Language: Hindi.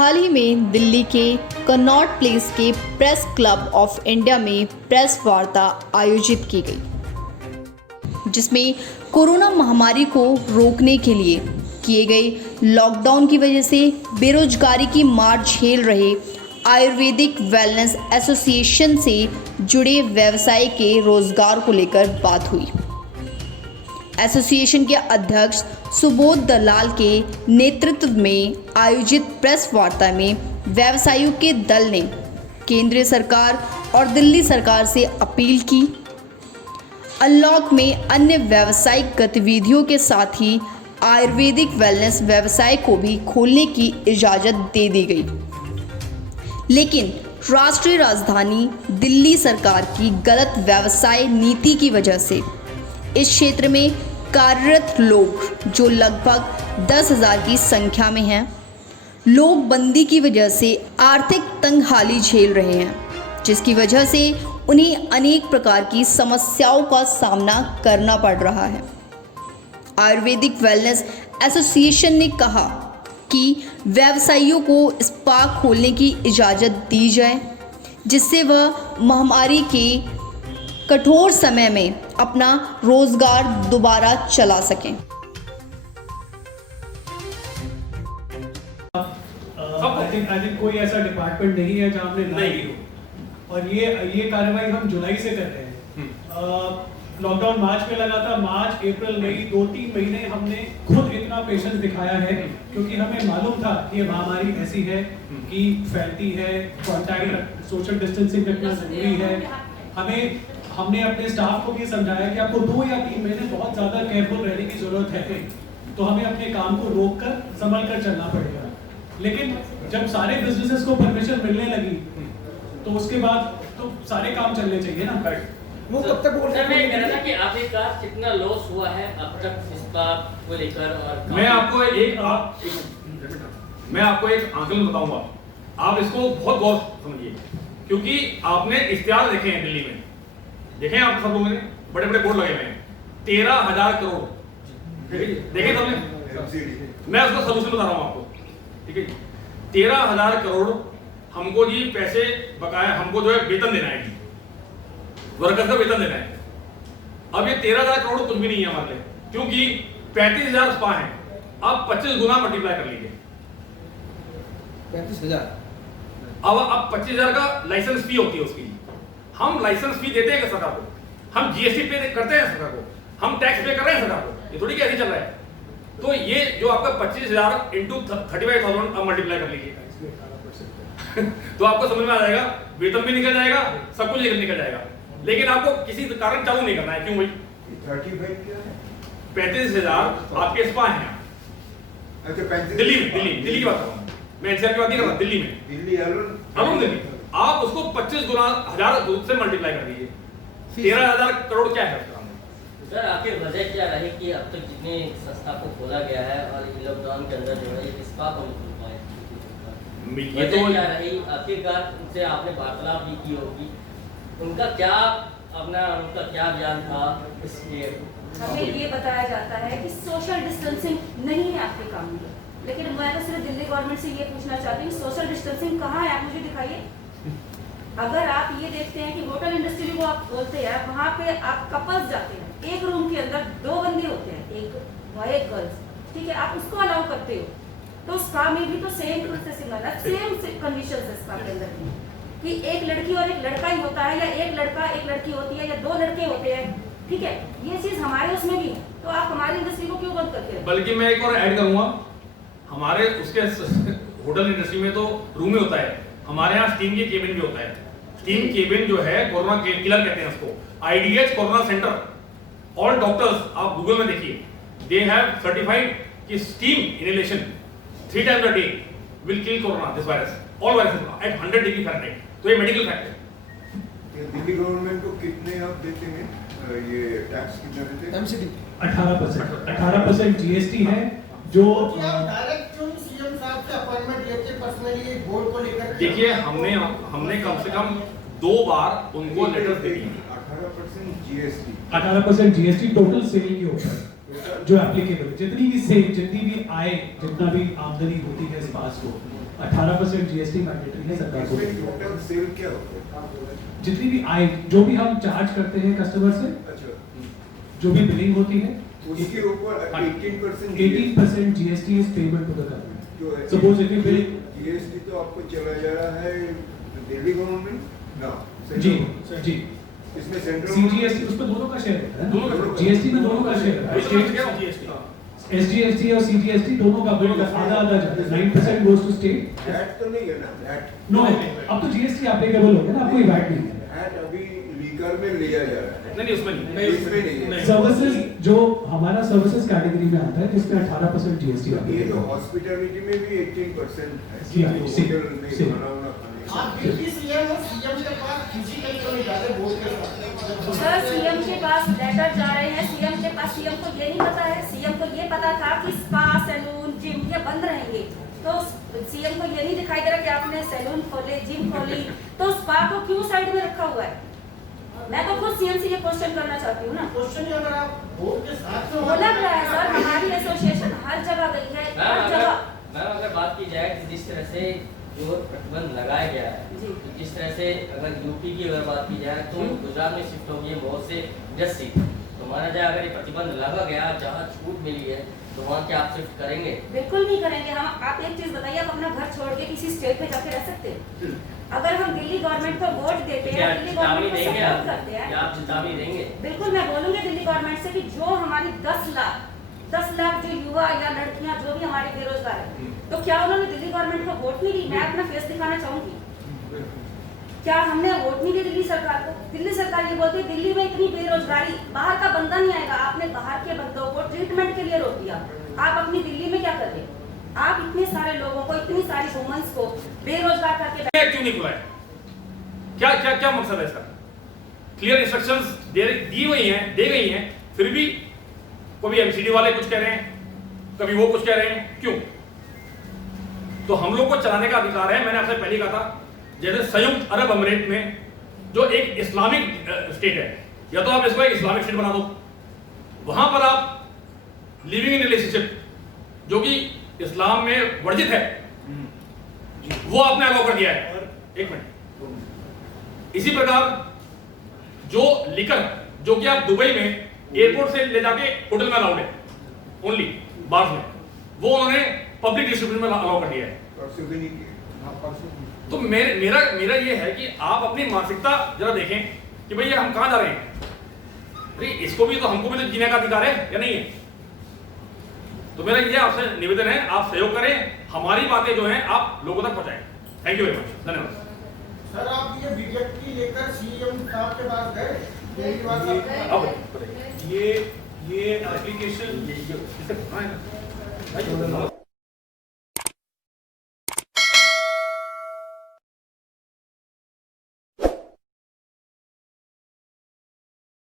हाल ही में दिल्ली के कनॉट प्लेस के प्रेस क्लब ऑफ इंडिया में प्रेस वार्ता आयोजित की गई, जिसमें कोरोना महामारी को रोकने के लिए किए गए लॉकडाउन की वजह से बेरोजगारी की मार झेल रहे आयुर्वेदिक वेलनेस एसोसिएशन से जुड़े व्यवसाय के रोजगार को लेकर बात हुई। एसोसिएशन के अध्यक्ष सुबोध दलाल के नेतृत्व में आयोजित प्रेस वार्ता में व्यवसायियों के दल ने केंद्र सरकार और दिल्ली सरकार से अपील की, अनलॉक में अन्य व्यावसायिक गतिविधियों के साथ ही आयुर्वेदिक वेलनेस व्यवसाय को भी खोलने की इजाज़त दे दी गई। लेकिन राष्ट्रीय राजधानी दिल्ली सरकार की गलत व्यवसाय नीति की वजह से इस क्षेत्र में कार्यरत लोग, जो लगभग 10,000 की संख्या में हैं, लोग बंदी की वजह से आर्थिक तंगहाली झेल रहे हैं, जिसकी वजह से उन्हें अनेक प्रकार की समस्याओं का सामना करना पड़ रहा है। आयुर्वेदिक वेलनेस एसोसिएशन ने कहा कि व्यवसायियों को स्पा खोलने की इजाज़त दी जाए, जिससे वह महामारी के कठोर समय में अपना रोजगार दोबारा चला सकें। I think कोई ऐसा डिपार्टमेंट नहीं है जहाँ हमने ना की हो, और ये कार्रवाई हम जुलाई से कर रहे हैं। लॉकडाउन मार्च में लगा था, मार्च अप्रैल मई 2-3 महीने हमने खुद इतना पेशेंस दिखाया है, क्योंकि हमें मालूम था कि ये महामारी ऐसी है कि फैलती है, कॉन्टैक्ट सोशल डिस्टेंसिंग रखना जरूरी है। हमने अपने स्टाफ को भी समझाया कि आपको 2 या 3 महीने बहुत ज़्यादा केयरफुल रहने की ज़रूरत है, तो हमें अपने काम को रोक कर संभल कर चलना पड़ेगा। लेकिन जब सारे बिजनेसेस को परमिशन मिलने लगी, तो उसके बाद तो सारे काम चलने चाहिए ना। वो कब तक बोल मैं कह रहा था कि आखिरकार कितना लॉस हुआ है अब तक इस बात को लेकर, और मैं आपको एक आंकलन बताऊंगा, आप इसको बहुत गौर समझिए, क्योंकि आपने इश्तिहार देखे हैं दिल्ली में, देखे हैं आप सब लोगों ने, बड़े बड़े बोर्ड लगे हुए हैं, 13,000 करोड़ देखे सबने। मैं उसका सोल्यूशन बता रहा हूं आपको, ठीक है। 13,000 करोड़ हमको जी पैसे बकाया, हमको जो है वेतन देना है जी, वर्कर्स का वेतन देना है। अब ये 13,000 करोड़ कुछ भी नहीं है हमारे लिए, क्योंकि 35,000 स्पा है। अब 25 गुना मल्टीप्लाई कर लीजिए, 35,000। अब 25,000 का लाइसेंस फी होती है उसकी। हम लाइसेंस फी देते हैं सरकार को, हम जीएसटी पे करते हैं सरकार को, हम टैक्स पे कर रहे हैं सरकार को, ये थोड़ी कि ऐसे चल रहा है। तो ये जो आपका 25,000 इंटू 35,000 अब मल्टीप्लाई कर लीजिए तो आपको समझ में आ जाएगा, वेतन भी निकल जाएगा, सब कुछ निकल जाएगा। लेकिन आपको किसी कारण चालू नहीं करना है। क्यों भाई? 35,000 आपके स्पा है। अच्छा, दिल्ली की बात कर रहा हूँ मैं, एनसीआर की बात नहीं कर रहा, दिल्ली में, दिल्ली आप उसको 25 गुना 1000 से मल्टीप्लाई कर दीजिए, 13,000 करोड़ क्या है उसका? सर आखिर वजह क्या रही कि अब तक जितने संस्था को खोला गया है और लॉकडाउन के अंदर जो है स्पा को नहीं खोल पाए, ये तो क्या रही? आखिरकार उनसे आपने वार्तालाप भी की होगी, उनका क्या बयान था? इसलिए हमें ये बताया जाता है कि सोशल डिस्टेंसिंग नहीं है आपके काम में, लेकिन मैं तो सिर्फ दिल्ली गवर्नमेंट से ये पूछना चाहती हूँ, सोशल डिस्टेंसिंग कहाँ है? आप मुझे दिखाइए। अगर आप ये देखते हैं कि होटल इंडस्ट्री को आप बोलते हैं, वहाँ पे आप कपल्स जाते हैं, एक रूम के अंदर 2 बंदे होते हैं, एक बॉय एक गर्ल्स, ठीक है, आप उसको अलाउ करते हो, तो स्पा में भी तो सेम प्रोसेसिंग है, सेम कंडीशंस है स्पा के अंदर भी, कि एक लड़की और एक लड़का ही होता है, या एक लड़का एक लड़की होती है, या 2 लड़के होते हैं, ठीक है, ये चीज हमारे उसमें भी है, तो आप हमारी इंडस्ट्री को क्यों बंद करके रखें? बल्कि मैं एक और ऐड करूंगा, हमारे उसके होटल इंडस्ट्री में तो रूम ही होता है, हमारे यहाँ स्टीम की केबिन भी होता है। स्टीम केबिन जो है कोरोना किलर कहते हैं उसको, IDH corona centre, all doctors आप गूगल में देखिए, दे हैव सर्टिफाइड कि steam inhalation 3 times a day will kill corona, this virus, all viruses at 100 degree Fahrenheit. तो ये मेडिकल फैक्ट है। दिल्ली गवर्नमेंट को कितने आप देते हैं, ये टैक्स कितना देते हैं? एमसीडी 18% जीएसटी है, जो डायरेक्ट क्यों सीएम साहब से अपॉइंटमेंट लेके पर्सनली बोर्ड को लेकर? देखिए हमने कम से कम 2 बार उनको लेटर दे दिए। 18% जीएसटी, 18% जीएसटी टोटल सेल के ऊपर, जो एप्लीकेबल, जितनी भी सेल, जितनी भी आय, जितना भी आमदनी होती है स्पास को 18% जीएसटी मैंडेटरी है सरकार को। इसमें टोटल सेल क्या होता है? जितनी भी आय, जो भी हम चार्ज करते हैं कस्टमर से, अच्छा, जो भी बिलिंग होती है, उसके ऊपर 18% 18% GST is payment to the government. जो है suppose if you bill, GST तो आपको चला जा रहा है दिल्ली गवर्नमेंट ना, जी जी, इसमें सेंट्रल सीजीएसटी उस पर दोनों का शेयर है दोनों का ना, जीएसटी में दोनों का शेयर है, एसजीएसटी और सीजीएसटी दोनों का आधा आधा जाता है, 9% गोज टू स्टेट। वैट तो नहीं है ना, वैट नो, अब तो जीएसटी एप्लीकेबल हो गया ना, अब कोई वैट नहीं है। वैट अभी लीकर में लिया जा रहा है, नहीं उसमें नहीं, इसमें नहीं है। सर्विसेज जो हमारा सर्विसेज कैटेगरी में आता है जिसमें 18% जीएसटी आता ये तो है। हॉस्पिटैलिटी में भी 18% है, जी, हाँ, होटल में सी। खाना वाना खाने आप का। डिप्टी सीएम और सीएम के पास फिजिकल क्यों नहीं जाते बोर्ड के साथ? सर सीएम के पास लेटर जा रहे हैं, सीएम के पास, सीएम को ये नहीं पता है, सीएम को ये पता था कि स्पा, सैलून, जिम ये बंद रहेंगे, तो सीएम को ये नहीं दिखाई दे रहा कि आपने सैलून खोले, जिम खोली, तो स्पा को क्यों साइड में रखा हुआ है? मैं तो खुद सीएम से ये क्वेश्चन करना चाहती हूँ ना। क्वेश्चन ही अगर आप बोर्ड के साथ में बोला गया है सर, हमारी एसोसिएशन हर जगह गई है, हर जगह। मैम अगर बात की जाए कि जिस तरह से जो प्रतिबंध लगाया गया है, जी। तो जिस तरह से अगर यूपी की अगर बात की जाए तो गुजरात में शिफ्ट होगी बहुत से 10 सीट, तो माना जाए अगर ये प्रतिबंध लगा गया, जहाँ छूट मिली है तो वहाँ क्या आप शिफ्ट करेंगे? बिल्कुल नहीं करेंगे हम। आप एक चीज बताइए, आप अपना घर छोड़ के किसी स्टेट में जाके रह सकते हैं? अगर हम दिल्ली गवर्नमेंट को वोट देते क्या हैं, दिल्ली चेतावनी गवर्नमेंट को देंगे सपोर्ट आप? करते हैं, क्या आप चेतावनी देंगे? बिल्कुल मैं बोलूंगी दिल्ली गवर्नमेंट से कि जो हमारी 10 लाख जो युवा या लड़कियां जो भी हमारे बेरोजगार है, तो क्या उन्होंने दिल्ली गवर्नमेंट को वोट नहीं दी? मैं अपना फेस दिखाना चाहूंगी, क्या हमने वोट नहीं दी दिल्ली सरकार को? दिल्ली सरकार ये बोलती है दिल्ली में इतनी बेरोजगारी, बाहर का बंदा नहीं आएगा, आपने बाहर के बंदों को ट्रीटमेंट के लिए रोक दिया। आप अपनी दिल्ली में क्या कर रहे हैं? आप इतने सारे लोगों को, इतनी सारी वुमेन्स को बेरोजगार करके क्यों नहीं खुला है? क्या क्या क्या मकसद है इसका? क्लियर इंस्ट्रक्शंस दी हुई हैं, दे गई हैं, फिर भी कभी एमसीडी वाले कुछ कह रहे हैं, कभी वो कुछ कह रहे हैं, क्यों? तो हम लोग को चलाने का अधिकार है। मैंने आपसे पहले कहा था, जैसे संयुक्त अरब अमीरात में जो एक इस्लामिक स्टेट है, या तो आप इसको एक इस्लामिक स्टेट बना दो, वहां पर आप लिविंग इन रिलेशनशिप जो कि इस्लाम में वर्जित है, वो आपने अलाउ कर दिया है। एक मिनट, इसी प्रकार जो लिकर जो कि आप दुबई में एयरपोर्ट से ले जाके होटल में अलाउड है ओनली बार्स में, वो उन्होंने पब्लिक डिस्ट्रीब्यूशन में अलाउ कर दिया है। परसों भी नहीं किया। तो मेरा ये है कि आप अपनी मानसिकता जरा देखें कि भैया हम कहां जा रहे हैं। अरे इसको भी तो, हमको भी तो जीने का अधिकार है या नहीं है? तो मेरा ये आपसे निवेदन है, आप सहयोग करें, हमारी बातें जो हैं आप लोगों तक पहुंचाएं। थैंक यू वेरी मच, धन्यवाद। सर आप ये विज्ञप्ति लेकर सीएम साहब के पास गए? यही बात ये एप्लीकेशन